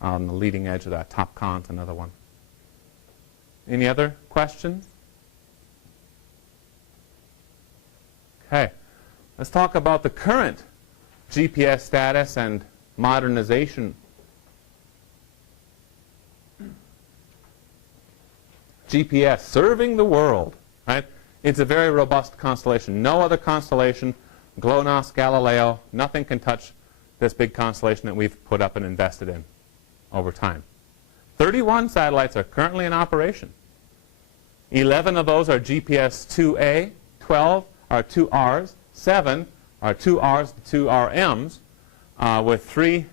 on the leading edge of that. Top Con's another one. Any other questions? Okay. Let's talk about the current GPS status and modernization. GPS, serving the world, right? It's a very robust constellation. No other constellation, GLONASS, Galileo, nothing can touch this big constellation that we've put up and invested in over time. 31 satellites are currently in operation. 11 of those are GPS 2A, 12 are 2Rs, 7 are 2Rs, 2RMs, with 3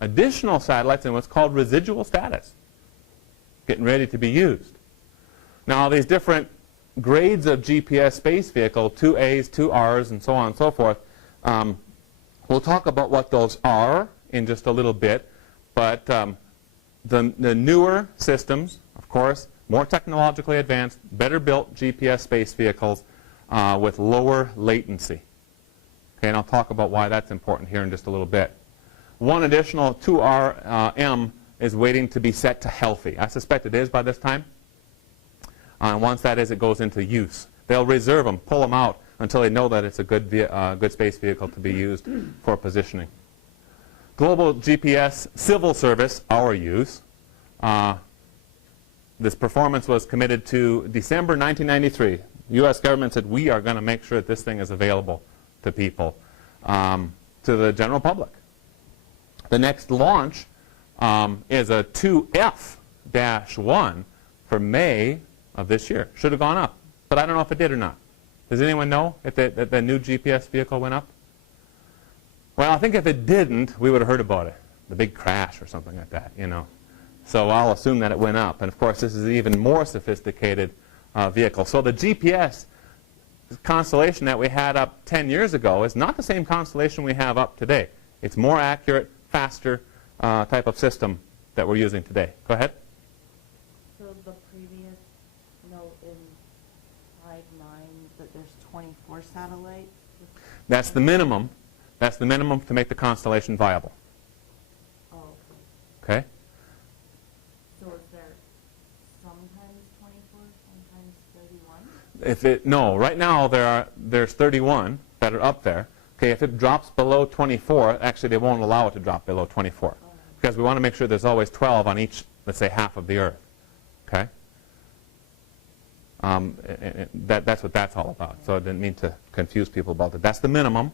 additional satellites in what's called residual status, getting ready to be used. Now, these different grades of GPS space vehicle, 2As, 2Rs, and so on and so forth, we'll talk about what those are in just a little bit. But the newer systems, of course, more technologically advanced, better built GPS space vehicles with lower latency. Okay, and I'll talk about why that's important here in just a little bit. One additional 2RM is waiting to be set to healthy. I suspect it is by this time. Once that is, it goes into use. They'll reserve them, pull them out until they know that it's a good space vehicle to be used for positioning. Global GPS Civil Service, our use. This performance was committed to December 1993. The U.S. government said, we are going to make sure that this thing is available to people, to the general public. The next launch is a 2F-1 for May of this year. Should have gone up, but I don't know if it did or not. Does anyone know if the new GPS vehicle went up? Well, I think if it didn't, we would have heard about it. The big crash or something like that, you know. So I'll assume that it went up. And of course, this is an even more sophisticated vehicle. So the GPS constellation that we had up 10 years ago is not the same constellation we have up today. It's more accurate, faster type of system that we're using today. Go ahead. So the previous note in slide 9 that there's 24 satellites? That's the minimum. That's the minimum to make the constellation viable. Oh, okay. Okay? So is there sometimes 24, sometimes 31? If it, no, right now there's 31 that are up there. Okay, if it drops below 24, actually they won't allow it to drop below 24 because we want to make sure there's always 12 on each, let's say, half of the Earth. Okay? That's what that's all about. So I didn't mean to confuse people about that. That's the minimum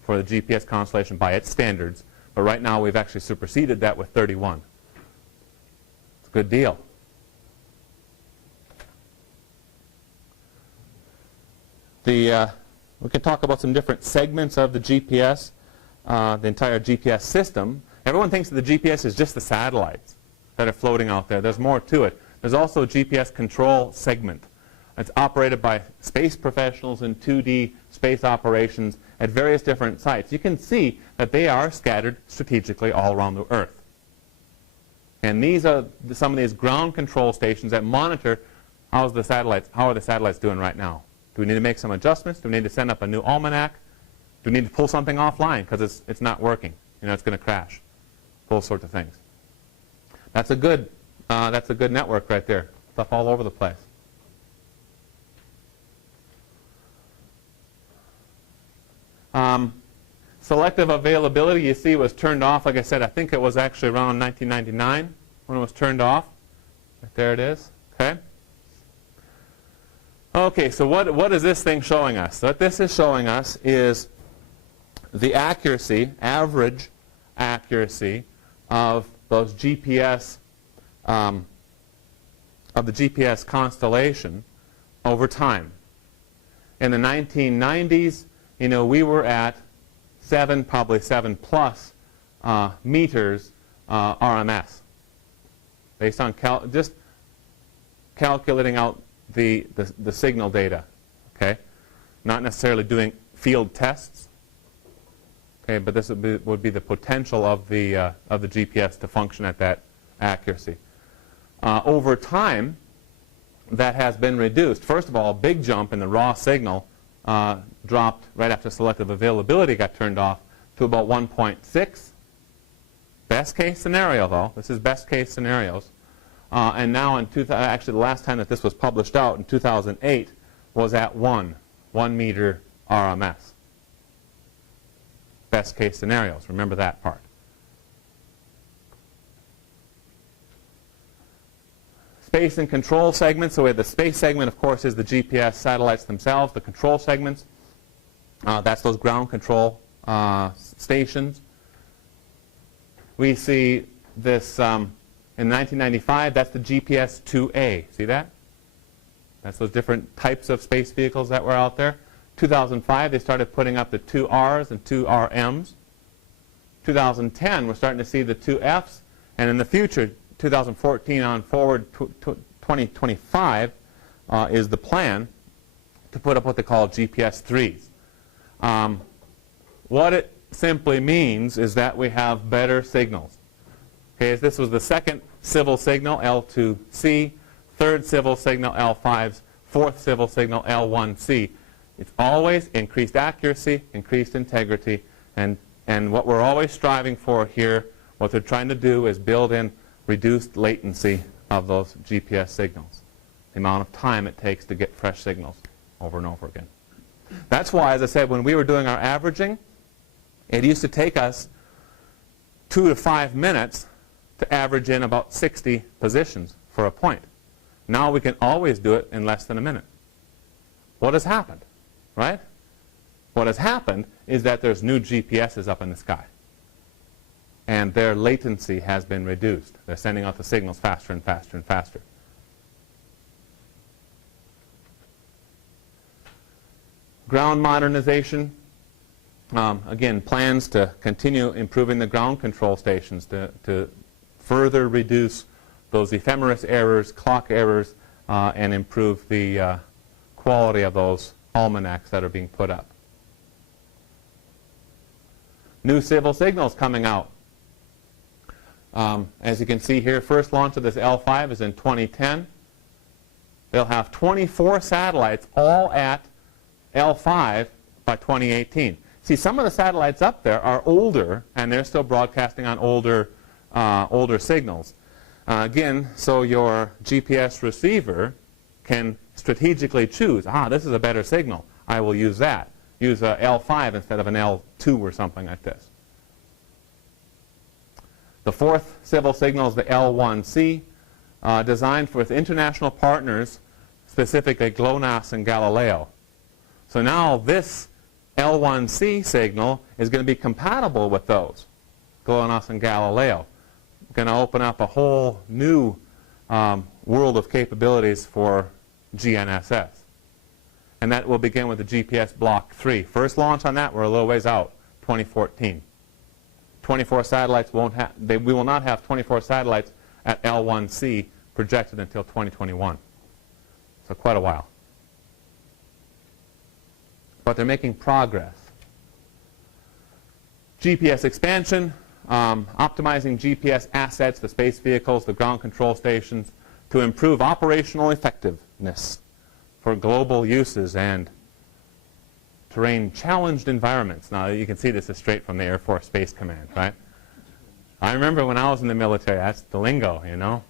for the GPS constellation by its standards. But right now we've actually superseded that with 31. It's a good deal. We can talk about some different segments of the GPS, the entire GPS system. Everyone thinks that the GPS is just the satellites that are floating out there. There's more to it. There's also a GPS control segment. It's operated by space professionals in 2D space operations at various different sites. You can see that they are scattered strategically all around the Earth. And these are some of these ground control stations that monitor how are the satellites doing right now. Do we need to make some adjustments? Do we need to send up a new almanac? Do we need to pull something offline because it's not working? You know, it's going to crash. Those sorts of things. That's a good network right there. Stuff all over the place. Selective availability, you see, was turned off. Like I said, I think it was actually around 1999 when it was turned off. Right there it is. Okay. Okay, so what is this thing showing us? What this is showing us is the accuracy, average accuracy of those GPS, of the GPS constellation over time. In the 1990s, you know, we were at probably 7+ meters RMS, based on just calculating out the signal data, okay? Not necessarily doing field tests, okay? But this would be the potential of the GPS to function at that accuracy. Over time, that has been reduced. First of all, a big jump in the raw signal dropped right after selective availability got turned off to about 1.6 Best case scenario, though, this is best case scenarios. And now, actually the last time that this was published out in 2008 was at 1 meter RMS. Best case scenarios, remember that part. Space and control segments. So we have the space segment, of course, is the GPS satellites themselves. The control segments, that's those ground control stations. We see this in 1995, that's the GPS 2A. See that? That's those different types of space vehicles that were out there. 2005, they started putting up the 2Rs and 2RMs. 2010, we're starting to see the 2Fs. And in the future, 2014 on forward, 2025 is the plan to put up what they call GPS 3s. What it simply means is that we have better signals. Okay, this was the second civil signal, L2C, third civil signal, L5s, fourth civil signal, L1C. It's always increased accuracy, increased integrity, and what we're always striving for here, what they're trying to do is build in reduced latency of those GPS signals, the amount of time it takes to get fresh signals over and over again. That's why, as I said, when we were doing our averaging, it used to take us 2 to 5 minutes to average in about 60 positions for a point. Now we can always do it in less than a minute. What has happened, right? What has happened is that there's new GPSs up in the sky. And their latency has been reduced. They're sending out the signals faster and faster and faster. Ground modernization. Again, plans to continue improving the ground control stations to further reduce those ephemeris errors, clock errors, and improve the quality of those almanacs that are being put up. New civil signals coming out. As you can see here, first launch of this L5 is in 2010. They'll have 24 satellites all at L5 by 2018. See, some of the satellites up there are older, and they're still broadcasting on older signals. Again, so your GPS receiver can strategically choose, this is a better signal. I will use that. Use a L5 instead of an L2 or something like this. The fourth civil signal is the L1C, designed with international partners, specifically GLONASS and Galileo. So now this L1C signal is going to be compatible with those, GLONASS and Galileo. Going to open up a whole new world of capabilities for GNSS. And that will begin with the GPS Block 3. First launch on that, we're a little ways out, 2014. 24 satellites we will not have 24 satellites at L1C projected until 2021. So quite a while. But they're making progress. GPS expansion, optimizing GPS assets, the space vehicles, the ground control stations, to improve operational effectiveness for global uses and terrain challenged environments. Now you can see this is straight from the Air Force Space Command, right? I remember when I was in the military, that's the lingo, you know.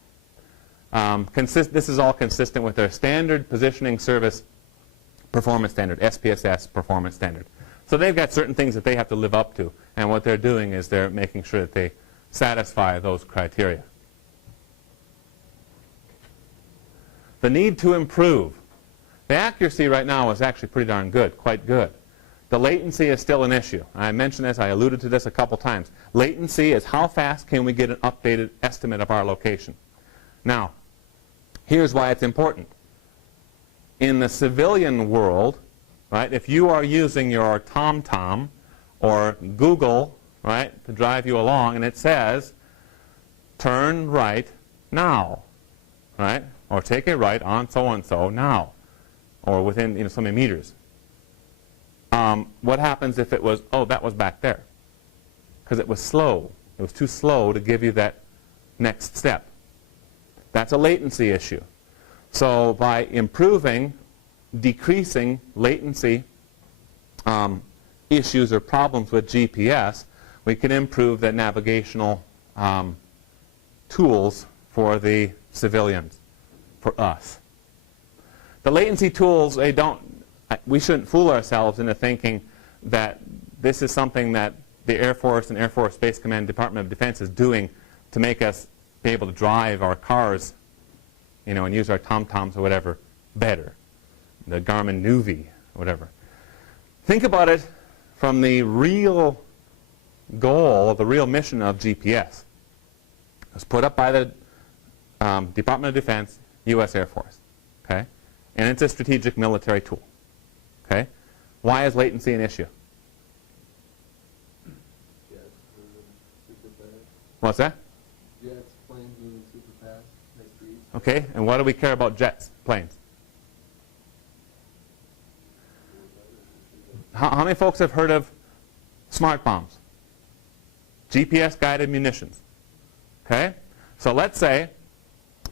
This is all consistent with their Standard Positioning Service Performance Standard, SPSS Performance Standard. So they've got certain things that they have to live up to, and what they're doing is they're making sure that they satisfy those criteria. The need to improve. The accuracy right now is actually pretty darn good, quite good. The latency is still an issue. I mentioned this, I alluded to this a couple times. Latency is how fast can we get an updated estimate of our location. Now, here's why it's important. In the civilian world, right, if you are using your TomTom or Google, right, to drive you along, and it says, turn right now, right, or take a right on so-and-so now, or within so many meters. What happens if it was, that was back there? Because it was slow. It was too slow to give you that next step. That's a latency issue. So by improving, decreasing latency issues or problems with GPS, we can improve the navigational tools for the civilians, for us. The latency tools, we shouldn't fool ourselves into thinking that this is something that the Air Force and Air Force Space Command Department of Defense is doing to make us be able to drive our cars, and use our TomToms or whatever better. The Garmin Nuvi, or whatever. Think about it from the real goal, the real mission of GPS. It was put up by the Department of Defense, U.S. Air Force. Okay? And it's a strategic military tool. Okay? Why is latency an issue? What's that? Jets, planes moving super fast, high speed. Okay, and why do we care about jets, planes? How many folks have heard of smart bombs? GPS-guided munitions. Okay? So let's say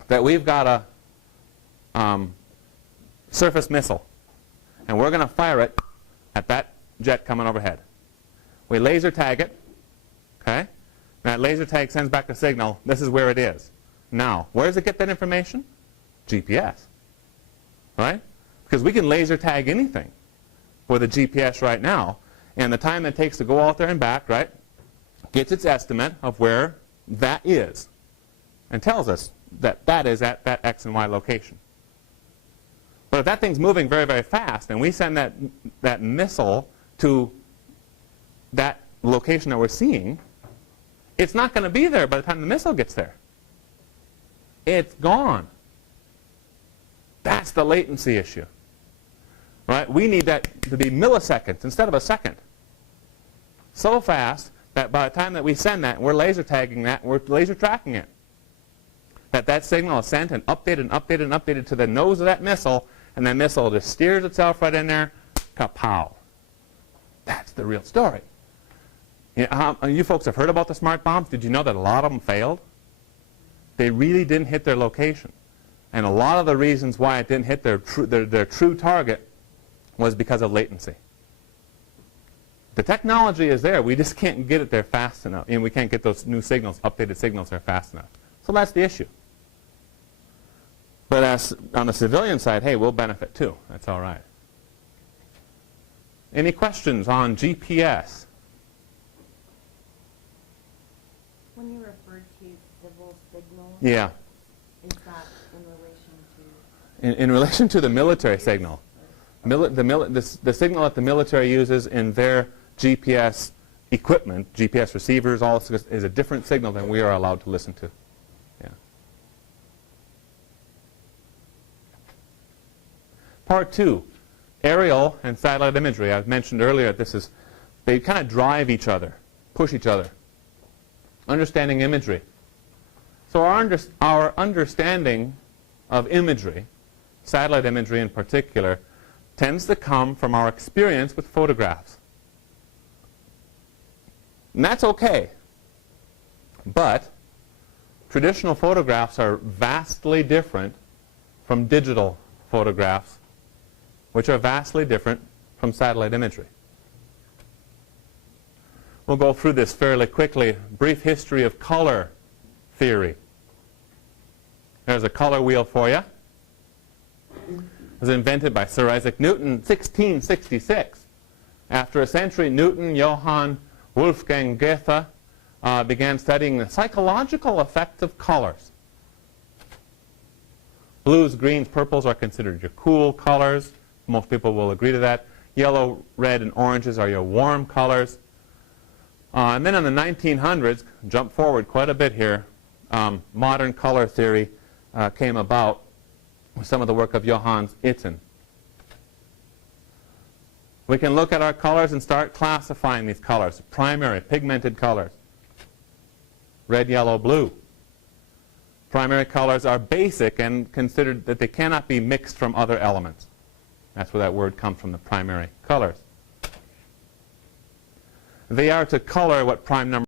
that we've got a surface missile, and we're going to fire it at that jet coming overhead. We laser tag it. Okay? That laser tag sends back a signal. This is where it is. Now, where does it get that information? GPS. Right? Because we can laser tag anything with a GPS right now, and the time it takes to go out there and back, right, gets its estimate of where that is and tells us that that is at that X and Y location. But if that thing's moving very, very fast and we send that missile to that location that we're seeing, it's not going to be there by the time the missile gets there. It's gone. That's the latency issue. Right? We need that to be milliseconds instead of a second. So fast that by the time that we send that, we're laser tagging that, we're laser tracking it. That signal is sent and updated and updated and updated to the nose of that missile, and that missile just steers itself right in there, kapow. That's the real story. You folks have heard about the smart bombs. Did you know that a lot of them failed? They really didn't hit their location. And a lot of the reasons why it didn't hit their true target was because of latency. The technology is there. We just can't get it there fast enough. And we can't get those new signals, updated signals there fast enough. So that's the issue. But as on the civilian side, hey, we'll benefit too. That's all right. Any questions on GPS? When you refer to civil signals, Yeah. is that in relation to? In relation to the military signal. The signal that the military uses in their GPS equipment, GPS receivers, all this is a different signal than we are allowed to listen to. Yeah. Part 2, aerial and satellite imagery. I mentioned earlier they kind of drive each other, push each other. Understanding imagery. So our understanding of imagery, satellite imagery in particular, tends to come from our experience with photographs. And that's okay. But traditional photographs are vastly different from digital photographs, which are vastly different from satellite imagery. We'll go through this fairly quickly. Brief history of color theory. There's a color wheel for you. It was invented by Sir Isaac Newton in 1666. After a century, Newton, Johann Wolfgang Goethe began studying the psychological effects of colors. Blues, greens, purples are considered your cool colors. Most people will agree to that. Yellow, red, and oranges are your warm colors. And then in the 1900s, jump forward quite a bit here, modern color theory came about with some of the work of Johannes Itten. We can look at our colors and start classifying these colors. Primary, pigmented colors. Red, yellow, blue. Primary colors are basic and considered that they cannot be mixed from other elements. That's where that word comes from, the primary colors. They are to color what prime number